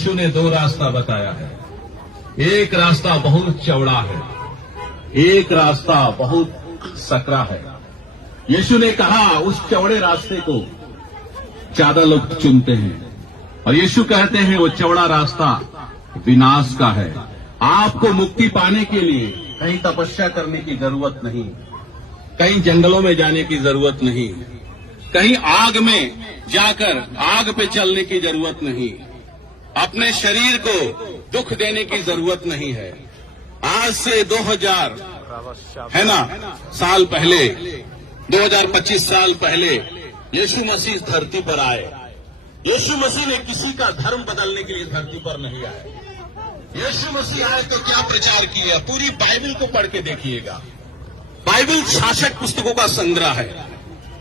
यीशु ने दो रास्ता बताया है। एक रास्ता बहुत चौड़ा है, एक रास्ता बहुत सकरा है। यीशु ने कहा उस चौड़े रास्ते को ज्यादा लोग चुनते हैं और यीशु कहते हैं वो चौड़ा रास्ता विनाश का है। आपको मुक्ति पाने के लिए कहीं तपस्या करने की जरूरत नहीं, कहीं जंगलों में जाने की जरूरत नहीं, कहीं आग में जाकर आग पे चलने की जरूरत नहीं, अपने शरीर को दुख देने की जरूरत नहीं है। आज से 2000 है ना साल पहले, 2025 साल पहले यीशु मसीह धरती पर आए। यीशु मसीह ने किसी का धर्म बदलने के लिए धरती पर नहीं आए। यीशु मसीह आए तो क्या प्रचार किया? पूरी बाइबल को पढ़ के देखिएगा। बाइबल 66 पुस्तकों का संग्रह है।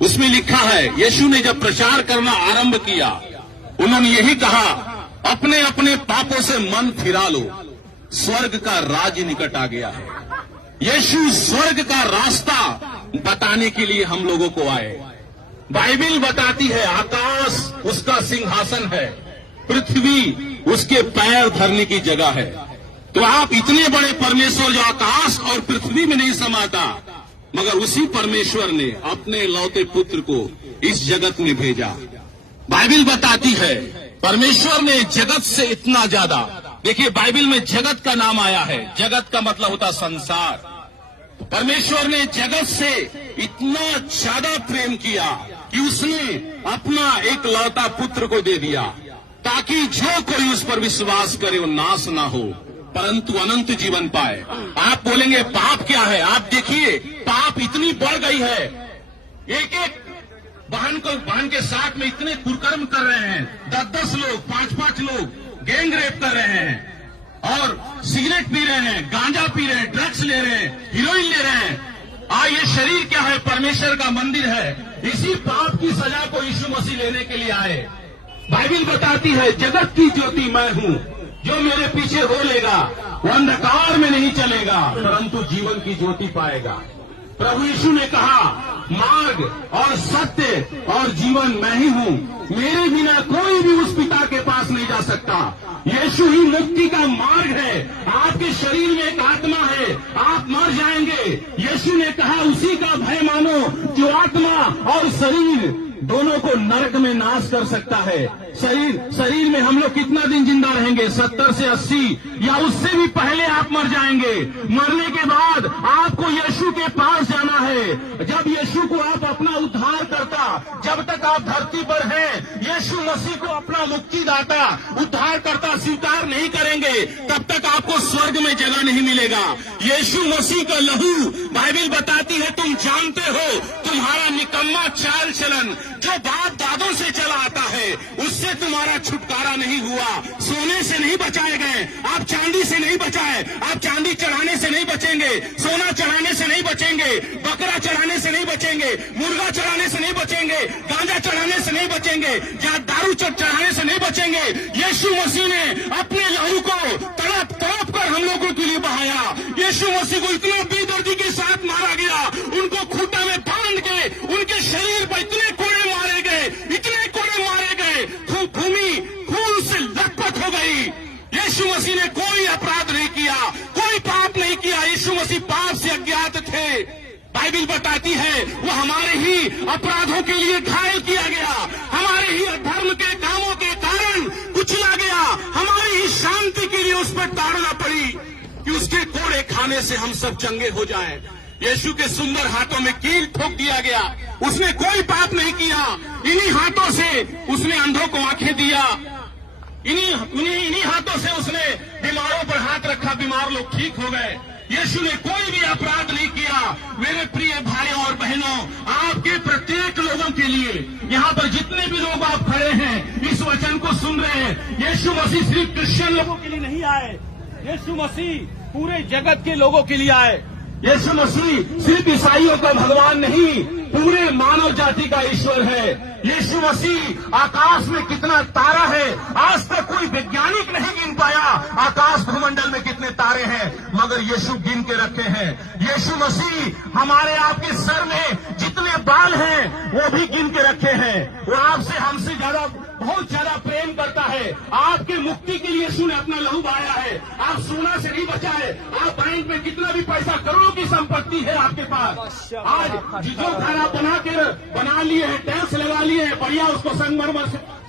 उसमें लिखा है यीशु ने जब प्रचार करना आरंभ किया, उन्होंने यही कहा, अपने अपने पापों से मन फिरा लो, स्वर्ग का राज्य निकट आ गया है। यीशु स्वर्ग का रास्ता बताने के लिए हम लोगों को आए। बाइबल बताती है आकाश उसका सिंहासन है, पृथ्वी उसके पैर धरने की जगह है। तो आप इतने बड़े परमेश्वर जो आकाश और पृथ्वी में नहीं समाता, मगर उसी परमेश्वर ने अपने लौते पुत्र को इस जगत में भेजा। बाइबल बताती है परमेश्वर ने जगत से इतना ज्यादा, देखिए बाइबल में जगत का नाम आया है, जगत का मतलब होता संसार। परमेश्वर ने जगत से इतना ज्यादा प्रेम किया कि उसने अपना एक लौता पुत्र को दे दिया, ताकि जो कोई उस पर विश्वास करे वो नाश ना हो परंतु अनंत जीवन पाए। आप बोलेंगे पाप क्या है? आप देखिए पाप इतनी बढ़ गई है, एक एक बहन के साथ में इतने कुकर्म कर रहे हैं, 10-10 लोग, 5-5 लोग गैंग रेप कर रहे हैं और सिगरेट पी रहे हैं, गांजा पी रहे हैं, ड्रग्स ले रहे हैं, हीरोइन ले रहे हैं। ये शरीर क्या है? परमेश्वर का मंदिर है। इसी पाप की सजा को यीशु मसीह लेने के लिए आए। बाइबल बताती है जगत की ज्योति मैं हूँ, जो मेरे पीछे हो लेगा वो अंधकार में नहीं चलेगा परंतु जीवन की ज्योति पाएगा। प्रभु यीशु ने कहा मार्ग और सत्य और जीवन मैं ही हूँ, मेरे बिना कोई भी उस पिता के पास नहीं जा सकता। यीशु ही मुक्ति का मार्ग है। आपके शरीर में एक आत्मा है, आप मर जाएंगे। यीशु ने कहा उसी का भय मानो जो आत्मा और शरीर दोनों को नरक में नाश कर सकता है। शरीर में हम लोग कितना दिन जिंदा रहेंगे? 70 से 80 या उससे भी पहले आप मर जाएंगे। मरने के बाद आपको यीशु के पास जाना है। जब यीशु को आप अपना उद्धार करता, जब तक आप धरती पर हैं, यीशु मसीह को अपना मुक्तिदाता उद्धार करता स्वीकार नहीं करेंगे, तब तक आपको स्वर्ग में जगह नहीं मिलेगा। यीशु मसीह का लहू बाइबल बताती है, तुम जानते हो तुम्हारा निकम्मा चाल चलन जो बाप दादों से चला आता है उससे तुम्हारा छुटकारा नहीं हुआ। सोने से नहीं बचाए गए, आप चांदी से नहीं बचाए, आप चांदी चढ़ाने से नहीं बचेंगे, सोना चढ़ाने से नहीं बचेंगे, बकरा चढ़ाने से नहीं बचेंगे, मुर्गा चढ़ाने से नहीं बचेंगे, गांजा चढ़ाने से नहीं बचेंगे, या दारू चढ़ाने से नहीं बचेंगे। यीशु मसीह ने अपने लहू को तड़प तड़प कर हम लोगों के लिए बहाया। यीशु मसीह को इतना बेदर्दी के साथ मारा गया, उनको खूंटा में बांध के उनके शरीर पर इतने कोड़े मारे गए, इतने कोड़े मारे गए, भूमि खून से लथपथ हो गई। यीशु मसीह ने कोई अपराध नहीं किया, कोई पाप नहीं किया। यीशु मसीह पाप से अज्ञात थे। बाइबल बताती है वो हमारे ही अपराधों के लिए घायल किया गया, हमारे ही अधर्म के कामों के कारण कुचला गया, हमारी ही शांति के लिए उस पर ताड़ना पड़ी कि उसके कोड़े खाने से हम सब चंगे हो जाएं। यीशु के सुंदर हाथों में कील ठोक दिया गया, उसने कोई पाप नहीं किया। इन्हीं हाथों से उसने अंधों को आंखें दिया, इन्हीं हाथों से उसने बीमारों पर हाथ रखा, बीमार लोग ठीक हो गए। यीशु ने कोई भी अपराध नहीं किया। मेरे प्रिय भाइयों और बहनों, आपके प्रत्येक लोगों के लिए, यहाँ पर जितने भी लोग आप खड़े हैं इस वचन को सुन रहे हैं, यीशु मसीह सिर्फ क्रिश्चियन लोगों के लिए नहीं आए, यीशु मसीह पूरे जगत के लोगों के लिए आए। यीशु मसीह सिर्फ ईसाइयों का भगवान नहीं, पूरे मानव जाति का ईश्वर है। यीशु मसीह आकाश में कितना तारा है आज तक कोई वैज्ञानिक नहीं गिन पाया। आकाश भूमंडल में कितने तारे हैं मगर यीशु गिन के रखे हैं। यीशु मसीह हमारे आपके सर में जितने बाल हैं वो भी गिन के रखे हैं। वो आपसे हमसे ज्यादा बहुत ज्यादा प्रेम करता है। आपके मुक्ति के लिए यीशु ने अपना लहू बहाया है। आप सोना से नहीं बचाए। आप बैंक में कितना भी पैसा, करोड़ों की संपत्ति है आपके पास, आज जो घर आप बना लिए हैं, टैक्स लगा लिए हैं, बढ़िया उसको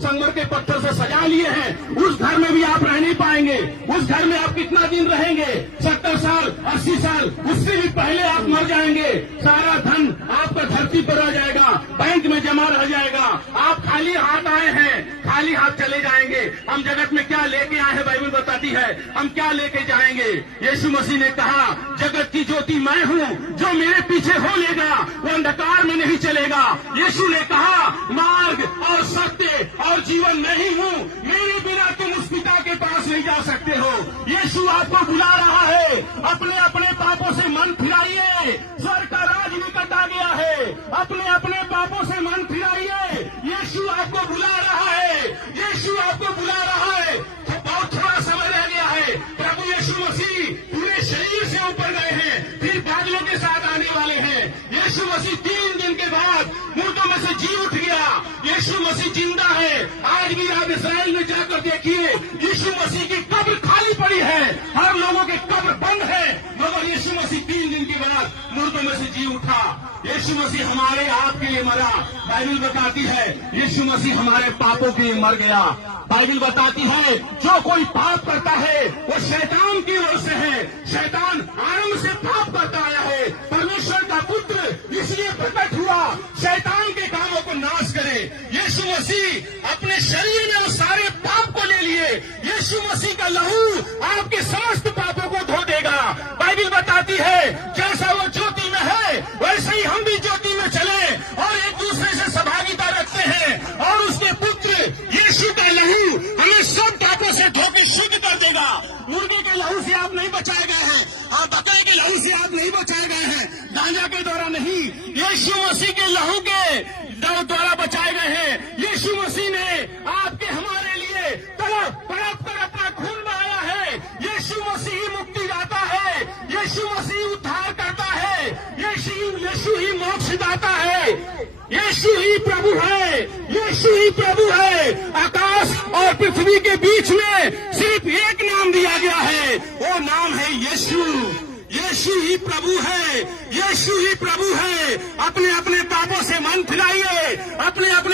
संगमर के पत्थर से सजा लिए हैं, उस घर में भी आप रह नहीं पाएंगे। उस घर में आप कितना दिन रहेंगे? 70 साल, 80 साल, उससे भी पहले आप मर जाएंगे। सारा धन आपका धरती पर रह जाएगा, बैंक में जमा रह जाएगा। आप खाली हाथ आए हैं, खाली हाथ चले जाएंगे। हम जगत में क्या लेके आए हैं, बाइबल बताती है हम क्या लेके जाएंगे। यीशु मसीह ने कहा, जगत की ज्योति मैं हूँ, जो मेरे पीछे हो लेगा वो अंधकार में नहीं चलेगा। यीशु ने कहा, मार्ग और सत्य और जीवन नहीं हूँ, मेरे बिना तुम उस पिता के पास नहीं जा सकते हो। यीशु आपको बुला रहा है, अपने अपने पापों से मन फिराइए, स्वर्ग का राज निकट आ गया है। अपने अपने पापों से मन फिराइए, यीशु आपको बुला रहा है, यीशु आपको बुला रहा है। तो बहुत थोड़ा समय रह गया है। प्रभु यीशु मसीह पूरे शरीर से ऊपर गए हैं, फिर बादलों के साथ आने वाले हैं। यीशु मसीह 3 दिन के बाद मुर्दों में से जी उठ गया। यीशु मसीह जिंदा है। आज भी आप इस्राएल में जाकर देखिए, यीशु मसीह की कब्र खाली पड़ी है, हर लोगों के कब्र बंद है, मगर यीशु मसीह 3 दिन के बाद मुर्दों में से जी उठा। यीशु मसीह हमारे आपके लिए मरा। बाइबल बताती है यीशु मसीह हमारे पापों के लिए मर गया। बाइबल बताती है जो कोई पाप करता है वो शैतान की ओर से है। शैतान आरंभ से पाप करता आया है। परमेश्वर का पुत्र इसलिए प्रकट हुआ, शैतान के कामों को नाश करे। यीशु मसीह अपने शरीर में उस सारे पाप को ले लिए। यीशु मसीह का लहू आपके समस्त पापों को धो देगा। बाइबल बताती है जैसा वो ज्योति में है वैसे ही हम भी ज्योति में चले और एक दूसरे से सहभागिता रखते हैं, और उसके पुत्र यीशु का लहू हमें सब पापों से धो के शुद्ध कर देगा। मुर्गे के लहू से आप नहीं बचाए गए हैं, और बकरे के लहू से आप नहीं बचाए गए हैं, गांजा के द्वारा नहीं, यीशु मसीह के लहू के द्वारा बचाए गए हैं। यीशु मसीह ने आपके हमारे लिए तड़प तड़प कर अपना खून बहाया है। यीशु मसीह मुक्ति दाता है, यीशु मसीह उद्धार करता है, यीशु ही मोक्ष दाता है, यीशु ही प्रभु है, यीशु ही प्रभु है। आकाश और पृथ्वी के बीच में सिर्फ एक नाम दिया गया है, वो नाम है यीशु। यीशु ही प्रभु है, यीशु ही प्रभु है। अपने अपने पापों से मन फिराइए, अपने अपने